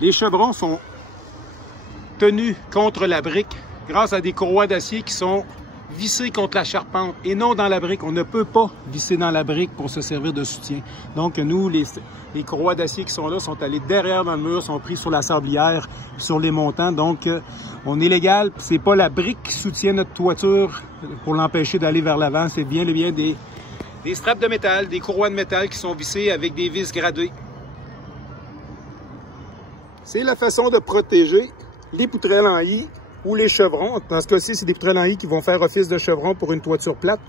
Les chevrons sont tenus contre la brique grâce à des courroies d'acier qui sont vissées contre la charpente et non dans la brique. On ne peut pas visser dans la brique pour se servir de soutien. Donc nous, les courroies d'acier qui sont là sont allées derrière dans le mur, sont prises sur la sablière, sur les montants. Donc on est légal. C'est pas la brique qui soutient notre toiture pour l'empêcher d'aller vers l'avant. C'est bien des straps de métal, des courroies de métal qui sont vissées avec des vis gradées. C'est la façon de protéger les poutrelles en I ou les chevrons. Dans ce cas-ci, c'est des poutrelles en I qui vont faire office de chevron pour une toiture plate.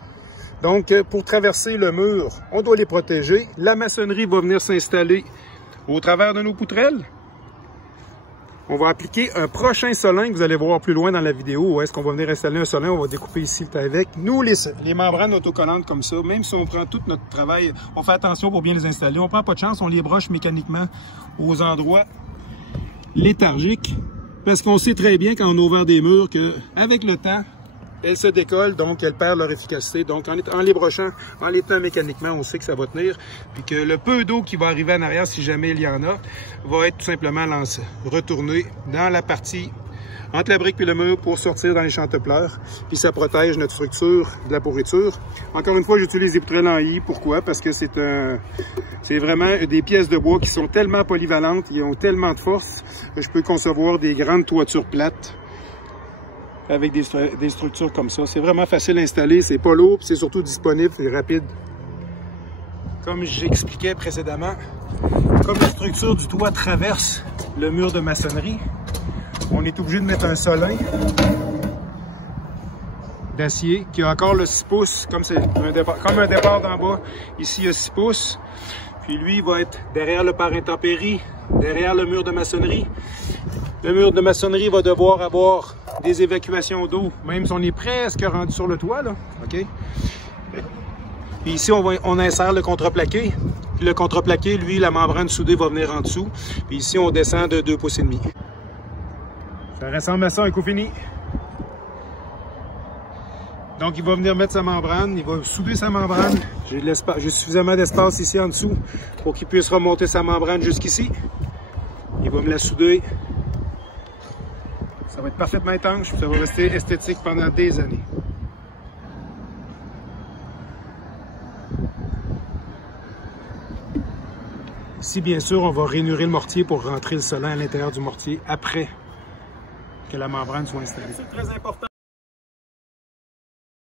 Donc, pour traverser le mur, on doit les protéger. La maçonnerie va venir s'installer au travers de nos poutrelles. On va appliquer un prochain solin que vous allez voir plus loin dans la vidéo. Où est-ce qu'on va venir installer un solin? On va découper ici le taille avec. Nous, les membranes autocollantes comme ça, même si on prend tout notre travail, on fait attention pour bien les installer. On prend pas de chance, on les broche mécaniquement aux endroits léthargiques. Parce qu'on sait très bien quand on a ouvert des murs qu'avec le temps, elles se décollent, donc elles perdent leur efficacité. Donc en les brochant, en les tenant mécaniquement, on sait que ça va tenir. Puis que le peu d'eau qui va arriver en arrière, si jamais il y en a, va être tout simplement retourné dans la partie entre la brique et le mur pour sortir dans les chantepleurs. Puis ça protège notre structure de la pourriture. Encore une fois, j'utilise des poutrelles en I. Pourquoi? Parce que c'est vraiment des pièces de bois qui sont tellement polyvalentes, ils ont tellement de force que je peux concevoir des grandes toitures plates avec des structures comme ça. C'est vraiment facile à installer, c'est pas lourd, c'est surtout disponible et rapide. Comme j'expliquais précédemment, comme la structure du toit traverse le mur de maçonnerie, on est obligé de mettre un solin d'acier qui a encore le 6 pouces, comme un départ d'en bas. Ici, il y a 6 pouces. Puis lui, il va être derrière le pare intempéries, derrière le mur de maçonnerie. Le mur de maçonnerie va devoir avoir des évacuations d'eau, même si on est presque rendu sur le toit, là. OK? Puis ici, on insère le contreplaqué. Puis le contreplaqué, lui, la membrane soudée va venir en dessous. Puis ici, on descend de 2,5 pouces. Ça ressemble à ça, un coup fini. Donc, il va venir mettre sa membrane, il va souder sa membrane. J'ai suffisamment d'espace ici en dessous pour qu'il puisse remonter sa membrane jusqu'ici. Il va me la souder. Ça va être parfaitement étanche, ça va rester esthétique pendant des années. Ici, bien sûr, on va rainurer le mortier pour rentrer le solin à l'intérieur du mortier après que la membrane soit installée. C'est très important.